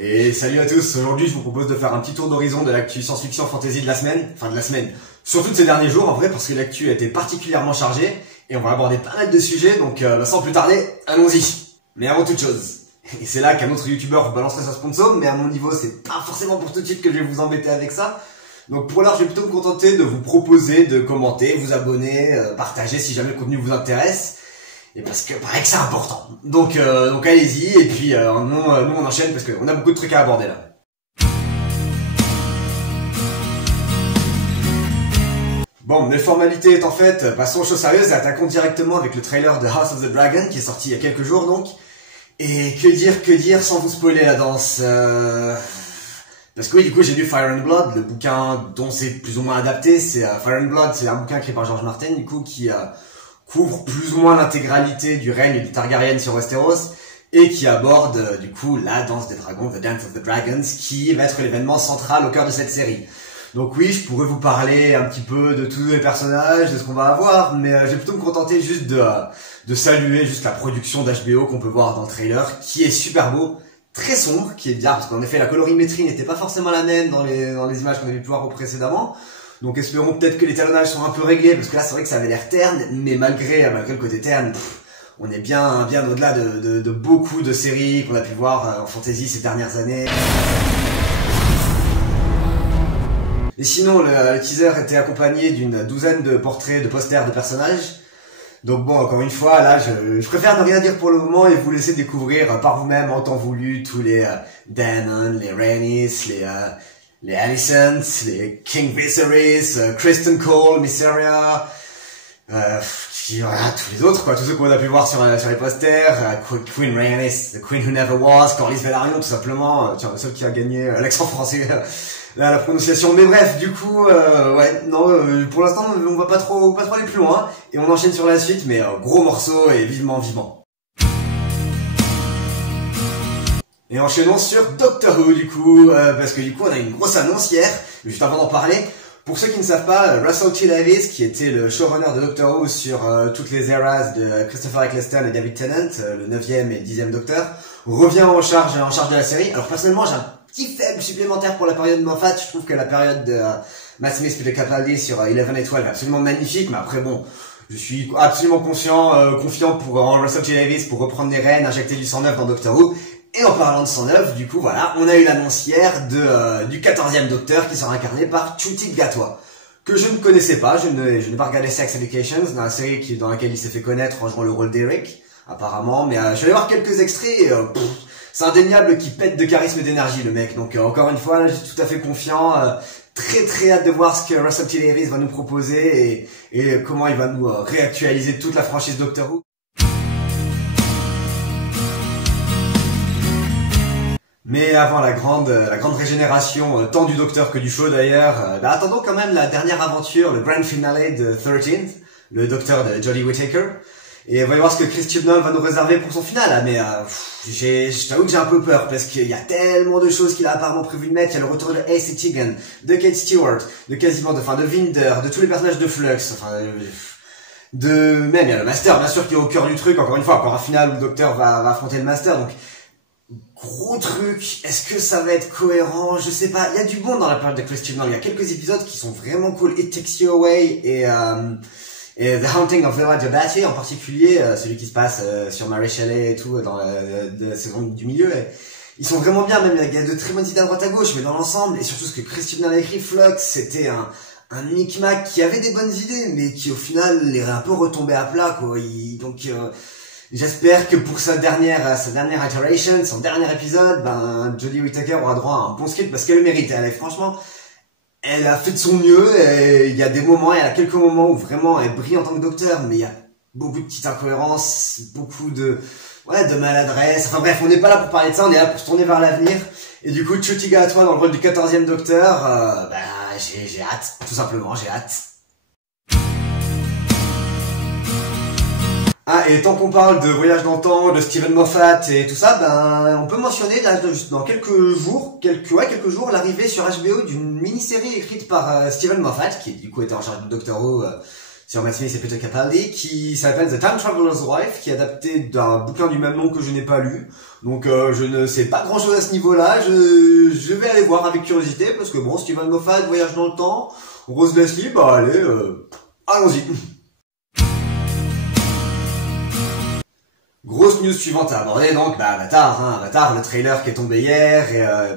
Et salut à tous, aujourd'hui je vous propose de faire un petit tour d'horizon de l'actu science-fiction fantasy de la semaine, surtout de ces derniers jours en vrai parce que l'actu a été particulièrement chargée et on va aborder pas mal de sujets donc sans plus tarder, allons-y. Mais avant toute chose, et c'est là qu'un autre youtubeur vous balancerait sa sponsor, mais à mon niveau c'est pas forcément pour tout de suite que je vais vous embêter avec ça. Donc pour l'heure je vais plutôt me contenter de vous proposer de commenter, vous abonner, partager si jamais le contenu vous intéresse. Et parce que paraît que c'est important. Donc allez-y, et puis nous on enchaîne parce qu'on a beaucoup de trucs à aborder là. Bon, les formalités étant faites, passons aux choses sérieuses et attaquons directement avec le trailer de House of the Dragon qui est sorti il y a quelques jours donc. Et que dire sans vous spoiler la danse Parce que oui, du coup j'ai lu Fire and Blood, le bouquin dont c'est plus ou moins adapté. C'est Fire and Blood, c'est un bouquin écrit par George Martin du coup qui couvre plus ou moins l'intégralité du règne du Targaryen sur Westeros et qui aborde du coup la danse des dragons, The Dance of the Dragons, qui va être l'événement central au cœur de cette série. Donc oui, je pourrais vous parler un petit peu de tous les personnages, de ce qu'on va avoir, mais je vais plutôt me contenter juste de saluer juste la production d'HBO qu'on peut voir dans le trailer, qui est super beau, très sombre, qui est bien, parce qu'en effet la colorimétrie n'était pas forcément la même dans les images qu'on avait pu voir précédemment. Donc espérons peut-être que les talonnages sont un peu réglés, parce que là c'est vrai que ça avait l'air terne, mais malgré le côté terne, on est bien au-delà de beaucoup de séries qu'on a pu voir en fantasy ces dernières années. Et sinon, le teaser était accompagné d'une douzaine de portraits, de posters de personnages. Donc bon, encore une fois, là, je préfère ne rien dire pour le moment et vous laisser découvrir par vous-même en temps voulu tous les Daemon, les Rhaenys, les Alicent, les King Viserys, Kristen Cole, Mysaria, voilà, tous les autres, quoi, tous ceux qu'on a pu voir sur les posters, Queen Rhaenys, The Queen Who Never Was, Corlys Velaryon, tout simplement, tiens, le seul qui a gagné l'accent français, la prononciation, mais bref, du coup, ouais, non, pour l'instant, on va pas trop aller plus loin, et on enchaîne sur la suite, mais gros morceau et vivement. Et enchaînons sur Doctor Who du coup, parce que du coup on a une grosse annonce hier, juste avant d'en parler. Pour ceux qui ne savent pas, Russell T Davies, qui était le showrunner de Doctor Who sur toutes les eras de Christopher Eccleston et David Tennant, le 9e et 10e Docteur, revient en charge de la série. Alors personnellement j'ai un petit faible supplémentaire pour la période Moffat, je trouve que la période de Matt Smith et Peter Capaldi sur 11 et 12 est absolument magnifique, mais après bon, je suis absolument confiant en Russell T Davies pour reprendre les rênes, injecter du sang neuf dans Doctor Who. Et en parlant de 109, du coup voilà, on a eu l'annonce hier du 14e Docteur qui sera incarné par Ncuti Gatwa, que je ne connaissais pas, je n'ai pas regardé Sex Education, dans la série dans laquelle il s'est fait connaître en jouant le rôle d'Eric, apparemment, mais je suis allé voir quelques extraits et c'est indéniable qui pète de charisme et d'énergie le mec, donc encore une fois, là, je suis tout à fait confiant, très hâte de voir ce que Russell T Davies va nous proposer et comment il va nous réactualiser toute la franchise Doctor Who. Mais avant la grande régénération, tant du Docteur que du show d'ailleurs, attendons quand même la dernière aventure, le grand finale de 13th, le Docteur de Jodie Whittaker. Et voyons voir ce que Chris Chibnall va nous réserver pour son final, là. Mais je t'avoue que j'ai un peu peur, parce qu'il y a tellement de choses qu'il a apparemment prévu de mettre. Il y a le retour de Ace et Tegan, de Kate Stewart, de Vinder, de tous les personnages de Flux, même il y a le Master, bien sûr, qui est au cœur du truc, encore une fois, encore un final où le Docteur va affronter le Master, donc gros truc, est-ce que ça va être cohérent? Je sais pas, il y a du bon dans la période de Chris Chibnall, il y a quelques épisodes qui sont vraiment cool, It Takes You Away et The Haunting of Villa Jabati en particulier, celui qui se passe sur Mary Shelley et tout, dans la saison du milieu, ils sont vraiment bien, même il y a de très bonnes idées à droite à gauche, mais dans l'ensemble, et surtout ce que Chris Chibnall a écrit, Flux, c'était un micmac qui avait des bonnes idées, mais qui au final les a un peu retombé à plat, quoi. J'espère que pour sa dernière iteration, son dernier épisode, Jodie Whittaker aura droit à un bon script parce qu'elle le mérite. Franchement, elle a fait de son mieux. Et il y a quelques moments où vraiment elle brille en tant que Docteur, mais il y a beaucoup de petites incohérences, beaucoup de maladresse. Enfin bref, on n'est pas là pour parler de ça, on est là pour se tourner vers l'avenir. Et du coup, Ncuti Gatwa dans le rôle du 14e Docteur, j'ai hâte, tout simplement, j'ai hâte. Ah, et tant qu'on parle de voyage dans le temps, de Steven Moffat et tout ça, on peut mentionner là, dans quelques jours, l'arrivée sur HBO d'une mini-série écrite par Steven Moffat, qui du coup était en charge de Doctor Who sur Matt Smith et Peter Capaldi, qui s'appelle The Time Traveler's Wife, qui est adapté d'un bouquin du même nom que je n'ai pas lu. Donc je ne sais pas grand chose à ce niveau-là, je vais aller voir avec curiosité, parce que bon, Steven Moffat voyage dans le temps, Rose Leslie, bah allez, allons-y. Grosse news suivante à aborder, donc Avatar, Avatar, le trailer qui est tombé hier,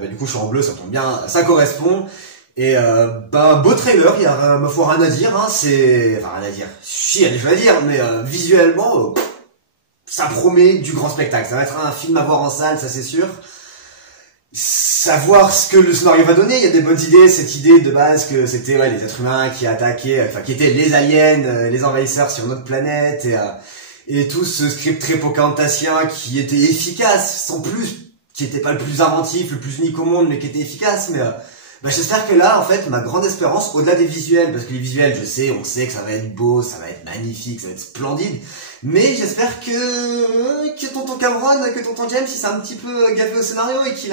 et du coup je suis en bleu, ça tombe bien, ça correspond. Et beau trailer, il y a ma foi rien à dire, c'est... Enfin rien à dire, si, il y a des choses à dire, mais visuellement, ça promet du grand spectacle. Ça va être un film à voir en salle, ça c'est sûr. Savoir ce que le scénario va donner, il y a des bonnes idées, cette idée de base que c'était les êtres humains qui attaquaient, enfin qui étaient les aliens, les envahisseurs sur notre planète, et tout ce script très pocahontasien qui était efficace, sans plus, qui était pas le plus inventif, le plus unique au monde, mais qui était efficace, mais j'espère que là, en fait, ma grande espérance, au-delà des visuels, parce que les visuels, on sait que ça va être beau, ça va être magnifique, ça va être splendide, mais j'espère que tonton Cameron, que tonton James, il s'est un petit peu gavé au scénario et qu'il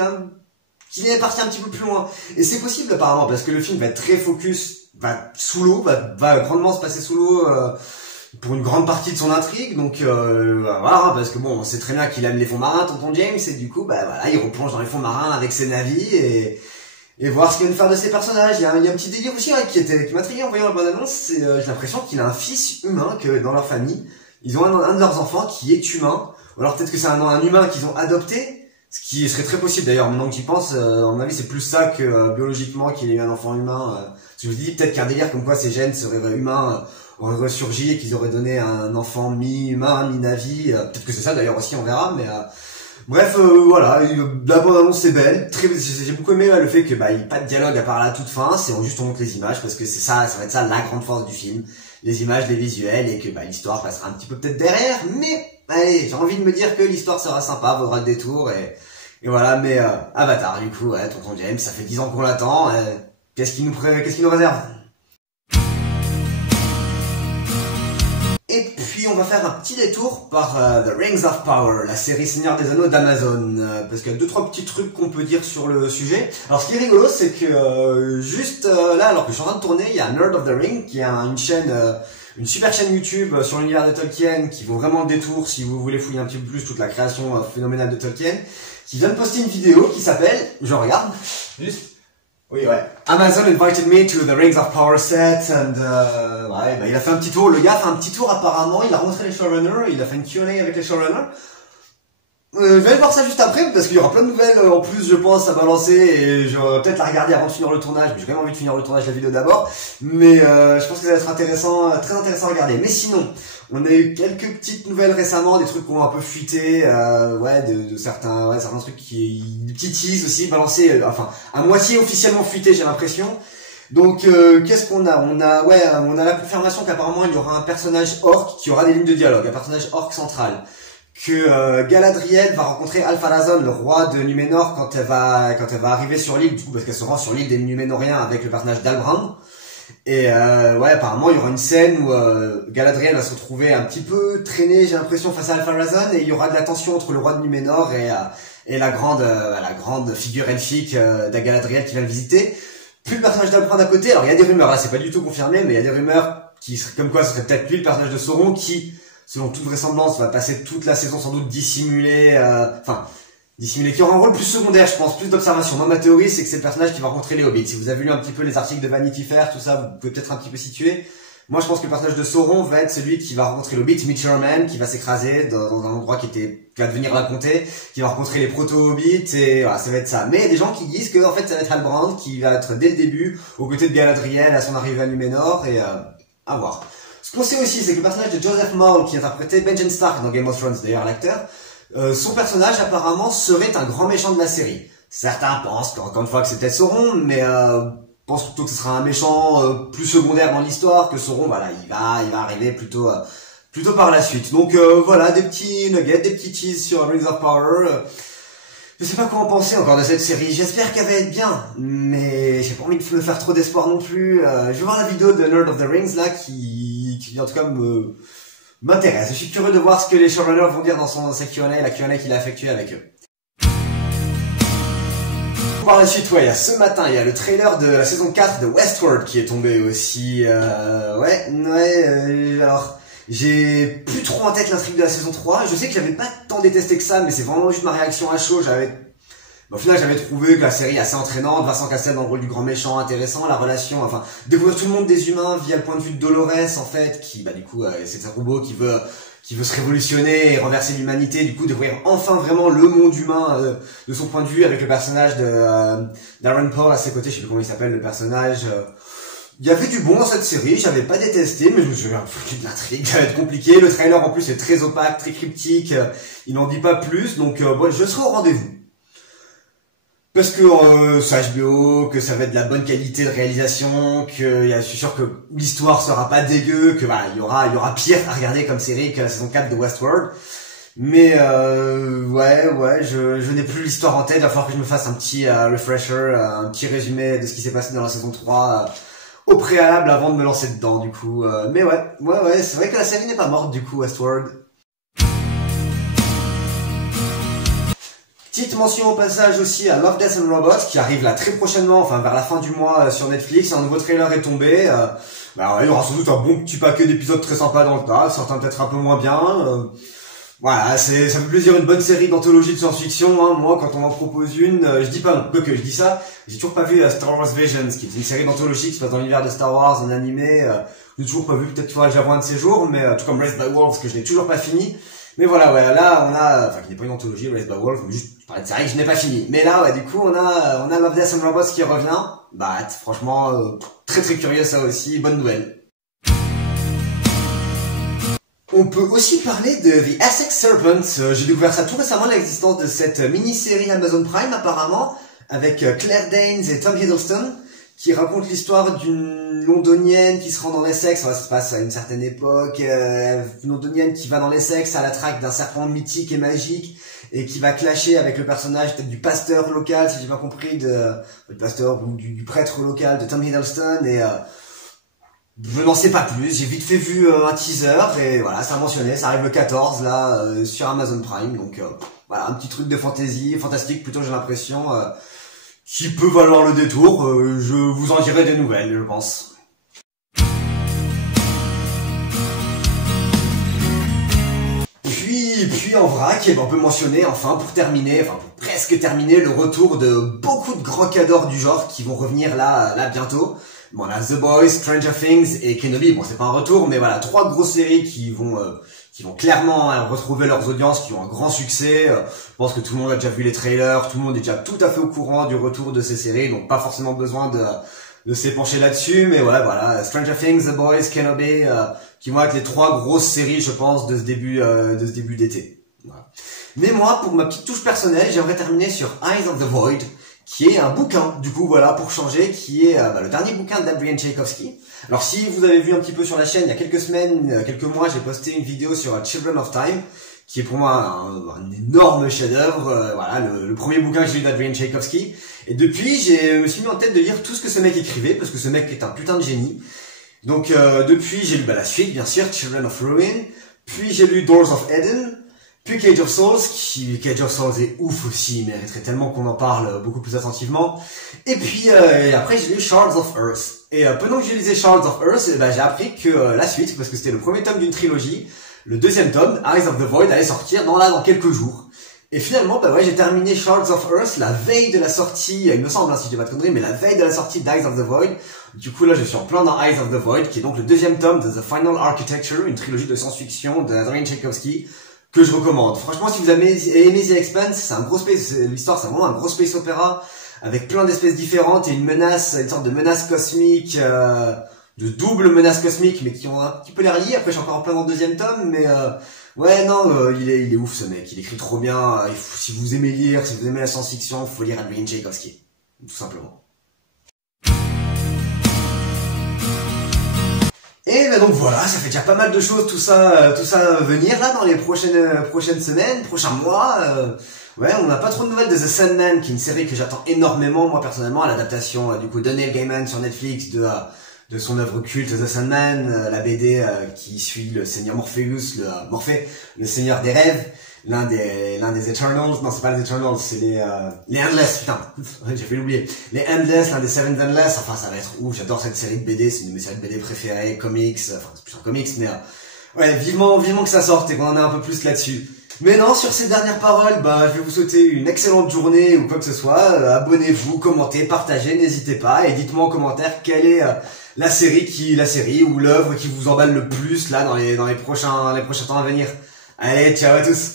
est parti un petit peu plus loin. Et c'est possible apparemment, parce que le film va être très focus, va sous l'eau, va grandement se passer sous l'eau, pour une grande partie de son intrigue, donc voilà, parce que bon, on sait très bien qu'il aime les fonds marins, tonton James, et du coup, voilà, il replonge dans les fonds marins avec ses navires, et voir ce qu'il vient de faire de ses personnages. Il y a un petit délire aussi qui m'a intrigué en voyant la bande-annonce, c'est j'ai l'impression qu'il a un fils humain, que dans leur famille, ils ont un de leurs enfants qui est humain, ou alors peut-être que c'est un humain qu'ils ont adopté, ce qui serait très possible d'ailleurs, maintenant que j'y pense, à mon avis c'est plus ça que biologiquement qu'il ait eu un enfant humain. Je me dis peut-être qu'un délire comme quoi ces gènes seraient humains auraient ressurgi et qu'ils auraient donné un enfant mi-humain, mi-navi, peut-être que c'est ça d'ailleurs aussi, on verra, mais... Bref, voilà, la bande-annonce c'est belle, j'ai beaucoup aimé le fait que il n'y ait pas de dialogue à part la toute fin, c'est juste on montre les images, parce que c'est ça va être ça la grande force du film, les images, les visuels, et que l'histoire passera un petit peu peut-être derrière, mais allez, j'ai envie de me dire que l'histoire sera sympa, vaudra le détour, et voilà, mais Avatar du coup, tonton James, ça fait 10 ans qu'on l'attend, qu'est-ce qu'il nous réserve? Et puis on va faire un petit détour par The Rings of Power, la série Seigneur des Anneaux d'Amazon, parce qu'il y a 2-3 petits trucs qu'on peut dire sur le sujet. Alors ce qui est rigolo, c'est que juste là, alors que je suis en train de tourner, il y a Nerd of the Ring, qui est une chaîne, une super chaîne YouTube sur l'univers de Tolkien, qui vaut vraiment le détour si vous voulez fouiller un petit peu plus toute la création phénoménale de Tolkien, qui vient de poster une vidéo qui s'appelle, je regarde, juste... Oui, ouais. Amazon invited me to the Rings of Power set, and il a fait un petit tour, le gars a fait un petit tour apparemment, il a rencontré les showrunners, il a fait une Q&A avec les showrunners. Je vais aller voir ça juste après, parce qu'il y aura plein de nouvelles en plus, je pense, à balancer, et je vais peut-être la regarder avant de finir le tournage, mais j'ai quand même envie de finir le tournage de la vidéo d'abord, mais je pense que ça va être intéressant, très intéressant à regarder. Mais sinon, on a eu quelques petites nouvelles récemment, des trucs qui ont un peu fuité, de certains trucs des petits teases aussi, balancés, à moitié officiellement fuités, j'ai l'impression. Donc, qu'est-ce qu'on a? On a la confirmation qu'apparemment il y aura un personnage orc qui aura des lignes de dialogue, un personnage orc central. Que Galadriel va rencontrer Alpharazon, le roi de Numénor, quand elle va arriver sur l'île, du coup, parce qu'elle se rend sur l'île des Numénoriens avec le personnage d'Albrand. Et apparemment il y aura une scène où Galadriel va se retrouver un petit peu traînée, j'ai l'impression, face à Alpharazon, et il y aura de la tension entre le roi de Numénor et la grande figure elfique de Galadriel qui va le visiter. Plus le personnage d'Albrand à côté. Alors il y a des rumeurs, là c'est pas du tout confirmé, mais il y a des rumeurs qui seraient comme quoi ce serait peut-être lui le personnage de Sauron qui, selon toute vraisemblance, va passer toute la saison sans doute dissimulé, qui aura un rôle plus secondaire, je pense, plus d'observation. Moi, ma théorie, c'est que c'est le personnage qui va rencontrer les hobbits. Si vous avez lu un petit peu les articles de Vanity Fair, tout ça, vous pouvez peut-être un petit peu situer. Moi, je pense que le personnage de Sauron va être celui qui va rencontrer le hobbit, Mitch-Merman, qui va s'écraser dans un endroit qui va devenir la comté, qui va rencontrer les proto-hobbits, et voilà, ça va être ça. Mais il y a des gens qui disent que, en fait, ça va être Halbrand, qui va être dès le début, aux côtés de Galadriel, à son arrivée à Numénor, et à voir. Ce qu'on sait aussi, c'est que le personnage de Joseph Maul, qui interprétait Benjen Stark dans Game of Thrones, d'ailleurs, l'acteur, son personnage apparemment serait un grand méchant de la série. Certains pensent encore une fois que c'est peut-être Sauron, mais pensent plutôt que ce sera un méchant plus secondaire dans l'histoire, que Sauron, voilà, il va arriver plutôt par la suite. Donc voilà, des petits nuggets, des petits teas sur Rings of Power. Je sais pas quoi en penser encore de cette série. J'espère qu'elle va être bien, mais j'ai pas envie de me faire trop d'espoir non plus. Je vais voir la vidéo de Nerd of the Rings là, qui en tout cas m'intéresse. Je suis curieux de voir ce que les showrunners vont dire dans sa Q&A, la Q&A qu'il a effectuée avec eux. par la suite, ouais, il y a ce matin, il y a le trailer de la saison 4 de Westworld qui est tombé aussi. Alors, j'ai plus trop en tête l'intrigue de la saison 3. Je sais que j'avais pas tant détesté que ça, mais c'est vraiment juste ma réaction à chaud. Au final, j'avais trouvé que la série est assez entraînante, Vincent Cassel dans le rôle du grand méchant, intéressant, la relation, enfin, découvrir tout le monde des humains via le point de vue de Dolores, en fait, qui, du coup, c'est un robot qui veut se révolutionner et renverser l'humanité, du coup, découvrir enfin vraiment le monde humain, de son point de vue, avec le personnage d'Aaron Paul à ses côtés, je sais plus comment il s'appelle, le personnage. Il y avait du bon dans cette série, j'avais pas détesté, mais je me souviens de l'intrigue, ça va être compliqué. Le trailer, en plus, est très opaque, très cryptique, il n'en dit pas plus, donc, je serai au rendez-vous. Parce que c'est HBO, que ça va être de la bonne qualité de réalisation, que je suis sûr que l'histoire sera pas dégueu, que voilà, il y aura pire à regarder comme série que la saison 4 de Westworld. Mais je n'ai plus l'histoire en tête, il va falloir que je me fasse un petit refresher, un petit résumé de ce qui s'est passé dans la saison 3 au préalable avant de me lancer dedans du coup. Mais c'est vrai que la série n'est pas morte du coup, Westworld. Petite mention au passage aussi à Love, Death and Robots qui arrive là très prochainement, enfin vers la fin du mois sur Netflix. Un nouveau trailer est tombé. Il y aura sans doute un bon petit paquet d'épisodes très sympas dans le tas, certains peut-être un peu moins bien. Ça fait plaisir, une bonne série d'anthologie de science-fiction. Hein. Moi, quand on m'en propose une, je dis pas non, que je dis ça. J'ai toujours pas vu Star Wars Visions, qui est une série d'anthologie qui se passe dans l'univers de Star Wars en animé. J'ai toujours pas vu, peut-être qu'il faudra que j'avoue un de ces jours, mais tout comme Raised by Wolves que je n'ai toujours pas fini. Mais voilà, là on a, qui n'est pas une anthologie, Raised by Wolves, mais juste parler de série que je n'ai pas fini. Mais là, du coup, on a Love, Death and Robots qui revient. Franchement, très très curieux ça aussi, bonne nouvelle. On peut aussi parler de The Essex Serpent. J'ai découvert ça tout récemment, l'existence de cette mini-série Amazon Prime apparemment, avec Claire Danes et Tom Hiddleston, qui raconte l'histoire d'une londonienne qui se rend dans l'Essex. Ça se passe à une certaine époque, une londonienne qui va dans l'Essex à la traque d'un serpent mythique et magique, et qui va clasher avec le personnage peut-être du pasteur local, si j'ai pas compris, du pasteur ou du prêtre local de Tom Hiddleston, et je n'en sais pas plus, j'ai vite fait vu un teaser, et voilà, ça a mentionné, ça arrive le 14, là, sur Amazon Prime, donc voilà, un petit truc de fantastique plutôt, j'ai l'impression, qui peut valoir le détour, je vous en dirai des nouvelles, je pense. Puis en vrac, on peut mentionner enfin pour presque terminer, le retour de beaucoup de grands cadors du genre qui vont revenir là bientôt. Bon, on a The Boys, Stranger Things et Kenobi. Bon, c'est pas un retour, mais voilà, 3 grosses séries qui vont clairement retrouver leurs audiences, qui ont un grand succès. Je pense que tout le monde a déjà vu les trailers, tout le monde est déjà tout à fait au courant du retour de ces séries, donc pas forcément besoin de s'épancher là-dessus, mais ouais, voilà, Stranger Things, The Boys, Kenobi, qui vont être les 3 grosses séries, je pense, de ce début d'été. Voilà. Mais moi, pour ma petite touche personnelle, j'aimerais terminer sur Eyes of the Void, qui est un bouquin, du coup, voilà, pour changer, qui est le dernier bouquin d'Adrian Tchaikovsky. Alors, si vous avez vu un petit peu sur la chaîne, il y a quelques semaines, quelques mois, j'ai posté une vidéo sur Children of Time, qui est pour moi un énorme chef-d'œuvre, voilà, le premier bouquin que j'ai lu d'Adrian Tchaikovsky. Et depuis, je me suis mis en tête de lire tout ce que ce mec écrivait, parce que ce mec est un putain de génie. Donc, depuis, j'ai lu la suite, bien sûr, Children of Ruin, puis j'ai lu Doors of Eden, puis Cage of Souls, Cage of Souls est ouf aussi, il mériterait tellement qu'on en parle beaucoup plus attentivement. Et puis, après, j'ai lu Shards of Earth. Et pendant que je lisais Shards of Earth, j'ai appris que la suite, parce que c'était le premier tome d'une trilogie, le deuxième tome, Eyes of the Void, allait sortir dans quelques jours. Et finalement, j'ai terminé Shards of Earth la veille de la sortie, il me semble, si je dis pas de conneries, mais la veille de la sortie d'Eyes of the Void. Du coup, là, je suis en plein dans Eyes of the Void, qui est donc le deuxième tome de The Final Architecture, une trilogie de science-fiction d'Adrian Tchaikovsky, que je recommande. Franchement, si vous avez aimé The Expanse, c'est un gros l'histoire, c'est vraiment un gros space opéra, avec plein d'espèces différentes et une sorte de menace cosmique, de double menace cosmique, mais qui ont un petit peu l'air liés. Après, je suis encore en plein dans le deuxième tome, mais il est ouf ce mec, il écrit trop bien. Si vous aimez lire, si vous aimez la science-fiction, faut lire Adrian Tchaikovsky, tout simplement. Et donc voilà, ça fait déjà pas mal de choses, tout ça à venir là dans les prochaines semaines, prochains mois. On n'a pas trop de nouvelles de The Sandman, qui est une série que j'attends énormément, moi personnellement, à l'adaptation du coup de Neil Gaiman sur Netflix de son œuvre culte The Sandman, la BD qui suit le seigneur Morpheus, Morphée, le seigneur des rêves, l'un des Eternals, non c'est pas les Eternals, c'est les Endless, putain, j'ai fait l'oublier. Les Endless, l'un des Seven Endless, enfin ça va être ouf, j'adore cette série de BD, c'est une de mes séries de BD préférées, comics, enfin c'est plus un comics, mais ouais, vivement que ça sorte et qu'on en ait un peu plus là-dessus. Mais non, sur ces dernières paroles, bah, je vais vous souhaiter une excellente journée ou quoi que ce soit. Abonnez-vous, commentez, partagez, n'hésitez pas et dites-moi en commentaire quelle est la série ou l'œuvre qui vous emballe le plus là dans les prochains temps à venir. Allez, ciao à tous.